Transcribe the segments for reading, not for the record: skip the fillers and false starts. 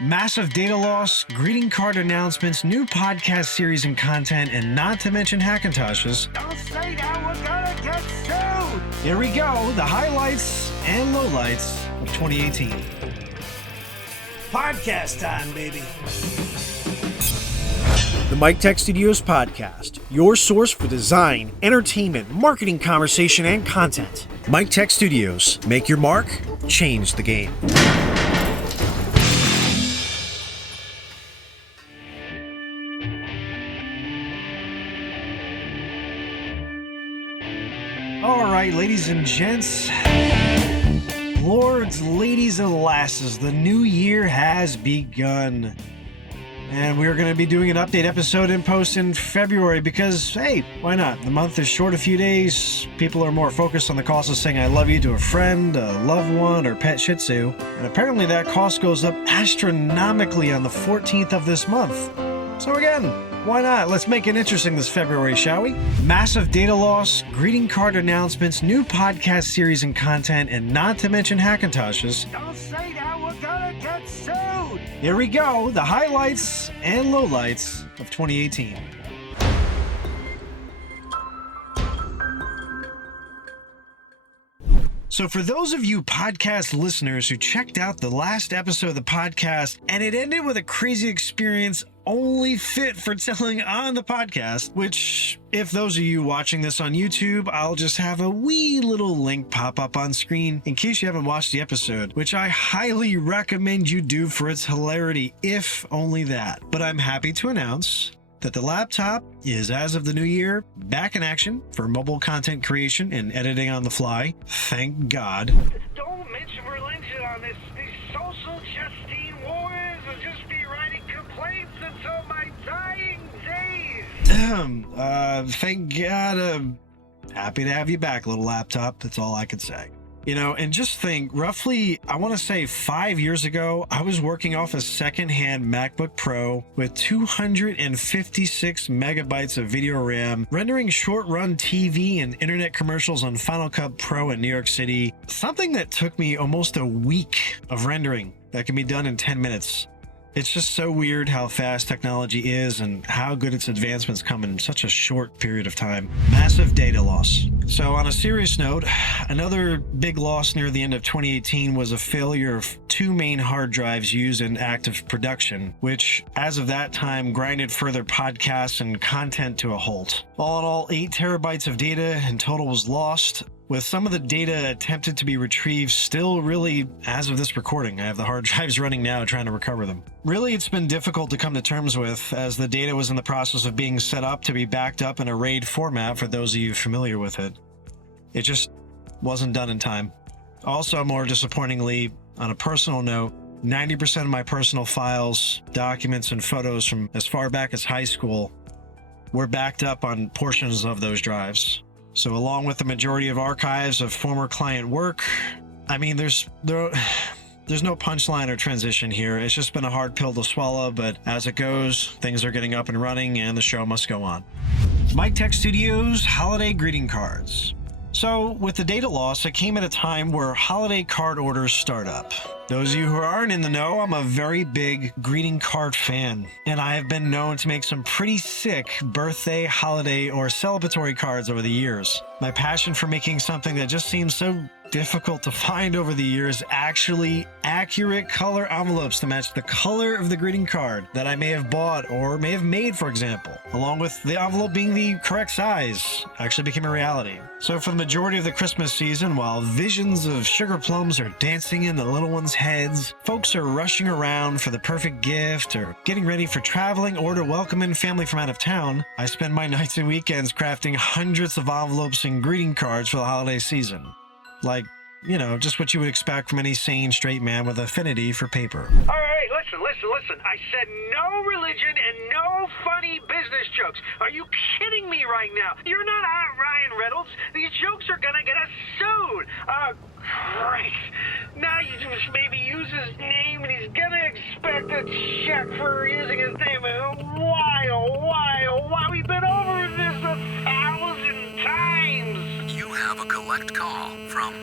Massive data loss, greeting card announcements, new podcast series and content, and not to mention Hackintoshes. Don't say that, we're gonna get sued! Here we go, the highlights and lowlights of 2018. Podcast time, baby. The Mike Tech Studios Podcast, your source for design, entertainment, marketing, conversation, and content. Mike Tech Studios, make your mark, change the game. All right, ladies and gents, lords, ladies, and lasses, the new year has begun. And we're going to be doing an update episode in post in February because, hey, why not? The month is short a few days. People are more focused on the cost of saying I love you to a friend, a loved one, or pet shih tzu. And apparently that cost goes up astronomically on the 14th of this month. So again, why not? Let's make it interesting this February, shall we? Massive data loss, greeting card announcements, new podcast series and content, and not to mention Hackintoshes. Don't say that, we're gonna get sued! Here we go, the highlights and lowlights of 2018. So for those of you podcast listeners who checked out the last episode of the podcast and it ended with a crazy experience only fit for telling on the podcast, which if those of you watching this on YouTube, I'll just have a wee little link pop up on screen in case you haven't watched the episode, which I highly recommend you do for its hilarity, if only that. But I'm happy to announce that the laptop is, as of the new year, back in action for mobile content creation and editing on the fly. Thank God. Don't mention religion on this. These social justice warriors will just be writing complaints until my dying days. Thank God. Happy to have you back, little laptop. That's all I could say. You know, and just think, roughly, I want to say 5 years ago, I was working off a secondhand MacBook Pro with 256 megabytes of video RAM, rendering short-run TV and internet commercials on Final Cut Pro in New York City, something that took me almost a week of rendering that can be done in 10 minutes. It's just so weird how fast technology is and how good its advancements come in such a short period of time. Massive data loss. So on a serious note, another big loss near the end of 2018 was a failure of two main hard drives used in active production, which as of that time grinded further podcasts and content to a halt. All in all, 8 terabytes of data in total was lost, with some of the data attempted to be retrieved still really, as of this recording. I have the hard drives running now trying to recover them. Really, it's been difficult to come to terms with, as the data was in the process of being set up to be backed up in a RAID format for those of you familiar with it. It just wasn't done in time. Also, more disappointingly, on a personal note, 90% of my personal files, documents, and photos from as far back as high school were backed up on portions of those drives. So along with the majority of archives of former client work, I mean, there's no punchline or transition here. It's just been a hard pill to swallow, but as it goes, things are getting up and running and the show must go on. Mike Tech Studios holiday greeting cards. So with the data loss, it came at a time where holiday card orders start up. Those of you who aren't in the know, I'm a very big greeting card fan, and I have been known to make some pretty sick birthday, holiday, or celebratory cards over the years. My passion for making something that just seems so difficult to find over the years, actually accurate color envelopes to match the color of the greeting card that I may have bought or may have made, for example, along with the envelope being the correct size, actually became a reality. So for the majority of the Christmas season, while visions of sugar plums are dancing in the little ones' heads, folks are rushing around for the perfect gift or getting ready for traveling or to welcome in family from out of town, I spend my nights and weekends crafting hundreds of envelopes and greeting cards for the holiday season. Like, you know, just what you would expect from any sane straight man with affinity for paper. All right, listen. I said no religion and no funny business jokes. Are you kidding me right now? You're not Ryan Reynolds. These jokes are gonna get us sued. Christ. Now you just maybe use his name and he's gonna expect a check for using his name. Why, oh why? We've been over this 1,000 times. You have a collect call from...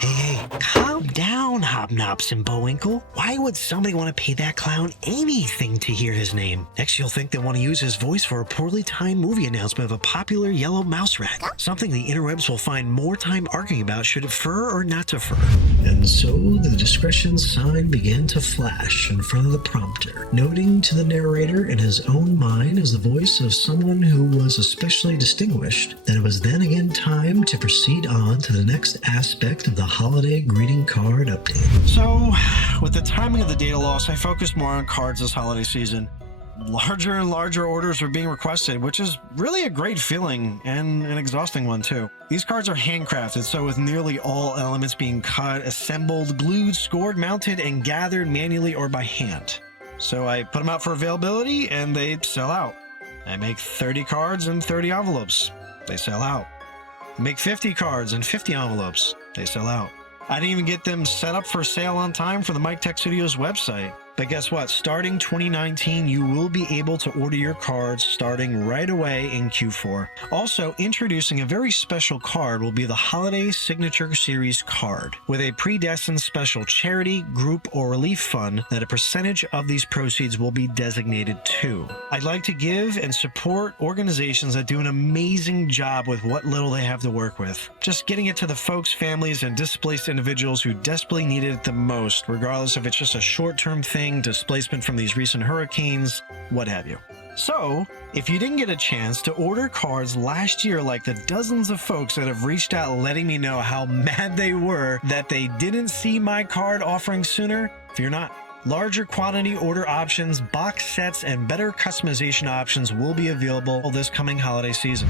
Hey, calm down. clown, Hobnops and Bullwinkle. Why would somebody want to pay that clown anything to hear his name? Next, you'll think they want to use his voice for a poorly timed movie announcement of a popular yellow mouse rat. Something the interwebs will find more time arguing about should it fur or not to fur. And so the discretion sign began to flash in front of the prompter, noting to the narrator in his own mind as the voice of someone who was especially distinguished that it was then again time to proceed on to the next aspect of the holiday greeting card update. So, with the timing of the data loss, I focused more on cards this holiday season. Larger and larger orders were being requested, which is really a great feeling and an exhausting one too. These cards are handcrafted, so with nearly all elements being cut, assembled, glued, scored, mounted, and gathered manually or by hand. So I put them out for availability and they sell out. I make 30 cards and 30 envelopes. They sell out. I make 50 cards and 50 envelopes. They sell out. I didn't even get them set up for sale on time for the Mike Tech Studios website. But guess what? Starting 2019, you will be able to order your cards starting right away in Q4. Also, introducing a very special card will be the Holiday Signature Series card, with a predestined special charity, group, or relief fund that a percentage of these proceeds will be designated to. I'd like to give and support organizations that do an amazing job with what little they have to work with. Just getting it to the folks, families, and displaced individuals who desperately need it the most, regardless if it's just a short-term thing, displacement from these recent hurricanes, what have you. So, if you didn't get a chance to order cards last year like the dozens of folks that have reached out letting me know how mad they were that they didn't see my card offering sooner, fear not. Larger quantity order options, box sets, and better customization options will be available this coming holiday season.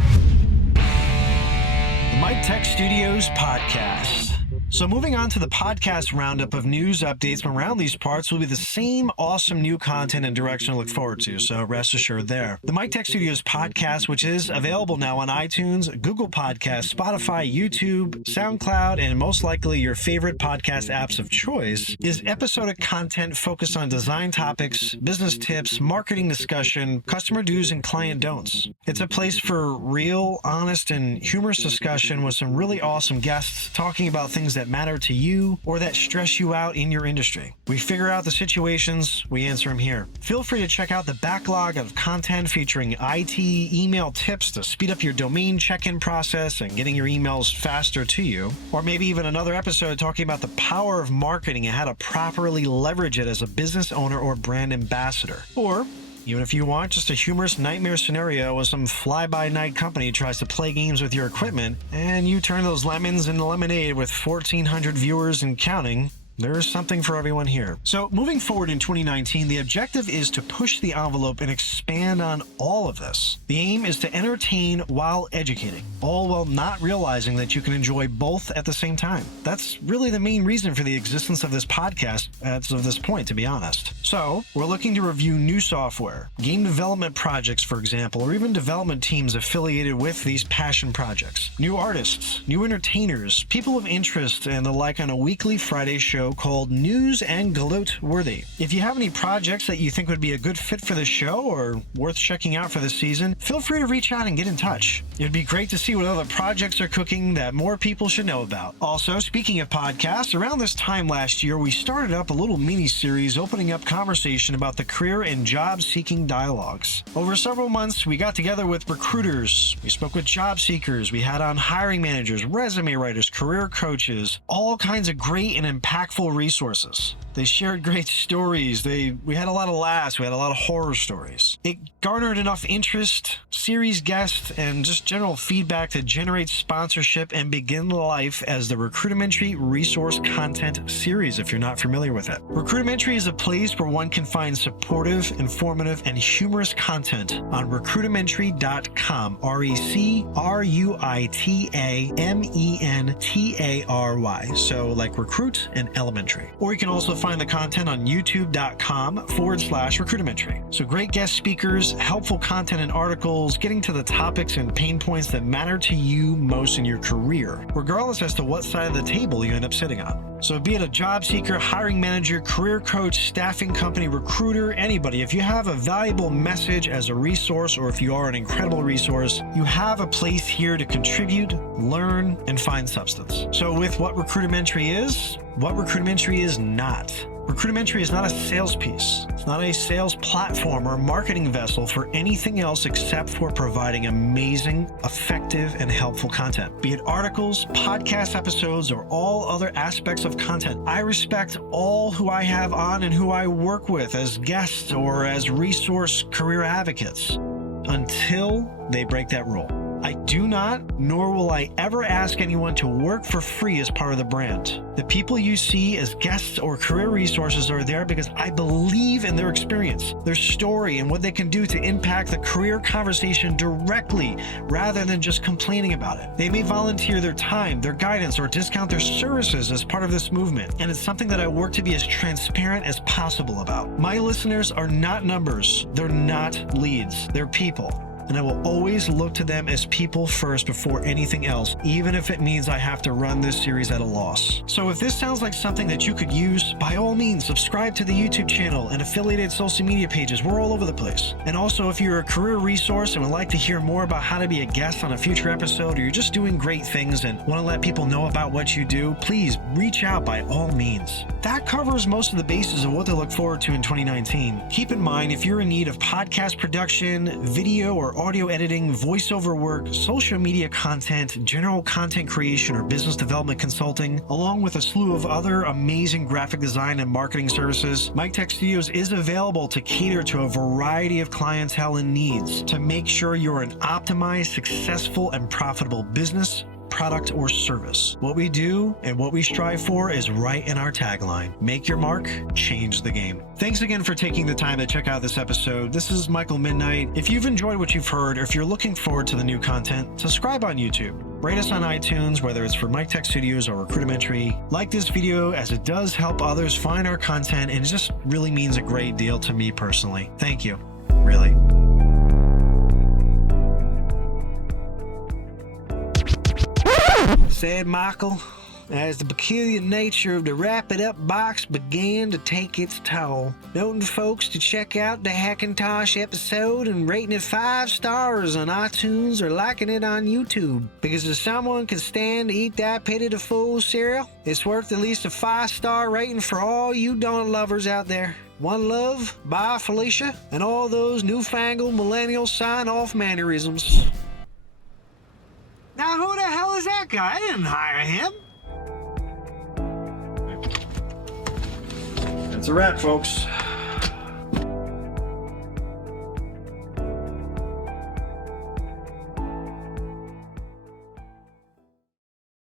The Mike Tech Studios Podcast. So moving on to the podcast roundup of news updates from around these parts will be the same awesome new content and direction to look forward to, so rest assured there. The Mike Tech Studios podcast, which is available now on iTunes, Google Podcasts, Spotify, YouTube, SoundCloud, and most likely your favorite podcast apps of choice, is episodic content focused on design topics, business tips, marketing discussion, customer do's, and client don'ts. It's a place for real, honest, and humorous discussion with some really awesome guests talking about things that matter to you or that stress you out in your industry. We figure out the situations, we answer them here. Feel free to check out the backlog of content featuring IT email tips to speed up your domain check-in process and getting your emails faster to you, or maybe even another episode talking about the power of marketing and how to properly leverage it as a business owner or brand ambassador. Or even if you want just a humorous nightmare scenario where some fly-by-night company tries to play games with your equipment and you turn those lemons into lemonade with 1,400 viewers and counting, there's something for everyone here. So moving forward in 2019, the objective is to push the envelope and expand on all of this. The aim is to entertain while educating, all while not realizing that you can enjoy both at the same time. That's really the main reason for the existence of this podcast as of this point, to be honest. So we're looking to review new software, game development projects, for example, or even development teams affiliated with these passion projects, new artists, new entertainers, people of interest, and the like on a weekly Friday show called News and Gloat Worthy. If you have any projects that you think would be a good fit for the show or worth checking out for the season, feel free to reach out and get in touch. It'd be great to see what other projects are cooking that more people should know about. Also, speaking of podcasts, around this time last year, we started up a little mini-series opening up conversation about the career and job-seeking dialogues. Over several months, we got together with recruiters, we spoke with job seekers, we had on hiring managers, resume writers, career coaches, all kinds of great and impactful resources. They shared great stories. We had a lot of laughs. We had a lot of horror stories. It garnered enough interest, series guests, and just general feedback to generate sponsorship and begin life as the Recruitimentary Resource Content Series, if you're not familiar with it. Recruitimentary is a place where one can find supportive, informative, and humorous content on recruitimentary.com. RECRUITAMENTARY. So like recruit and elementary. Or you can also find the content on youtube.com/recruitimentary. So great guest speakers, helpful content and articles, getting to the topics and pain points that matter to you most in your career, regardless as to what side of the table you end up sitting on. So be it a job seeker, hiring manager, career coach, staffing company, recruiter, anybody, if you have a valuable message as a resource, or if you are an incredible resource, you have a place here to contribute, learn, and find substance. So with what Recruitimentary is, what Recruitimentary is not. Recruitimentary is not a sales piece. It's not a sales platform or marketing vessel for anything else except for providing amazing, effective, and helpful content. Be it articles, podcast episodes, or all other aspects of content. I respect all who I have on and who I work with as guests or as resource career advocates until they break that rule. I do not, nor will I ever ask anyone to work for free as part of the brand. The people you see as guests or career resources are there because I believe in their experience, their story, and what they can do to impact the career conversation directly rather than just complaining about it. They may volunteer their time, their guidance, or discount their services as part of this movement, and it's something that I work to be as transparent as possible about. My listeners are not numbers, they're not leads, they're people. And I will always look to them as people first before anything else, even if it means I have to run this series at a loss. So if this sounds like something that you could use, by all means, subscribe to the YouTube channel and affiliated social media pages. We're all over the place. And also, if you're a career resource and would like to hear more about how to be a guest on a future episode, or you're just doing great things and want to let people know about what you do, please reach out by all means. That covers most of the bases of what to look forward to in 2019. Keep in mind, if you're in need of podcast production, video or audio editing, voiceover work, social media content, general content creation, or business development consulting, along with a slew of other amazing graphic design and marketing services, Mike Tech Studios is available to cater to a variety of clientele and needs to make sure you're an optimized, successful, and profitable business, product, or service. What we do and what we strive for is right in our tagline: make your mark, change the game. Thanks again for taking the time to check out this episode. This is Michael Midnight. If you've enjoyed what you've heard, or if you're looking forward to the new content, subscribe on YouTube. Rate us on iTunes, whether it's for Mike Tech Studios or Recruitimentary. Like this video, as it does help others find our content, and it just really means a great deal to me personally. Thank you. Really. Said Michael, as the peculiar nature of the Wrap It Up box began to take its toll. Noting folks to check out the Hackintosh episode and rating it 5 stars on iTunes or liking it on YouTube. Because if someone can stand to eat that pity to fool cereal, it's worth at least a 5-star rating for all you donut lovers out there. One love, bye Felicia, and all those newfangled millennial sign-off mannerisms. Now who the hell is that guy? I didn't hire him. That's a wrap, folks.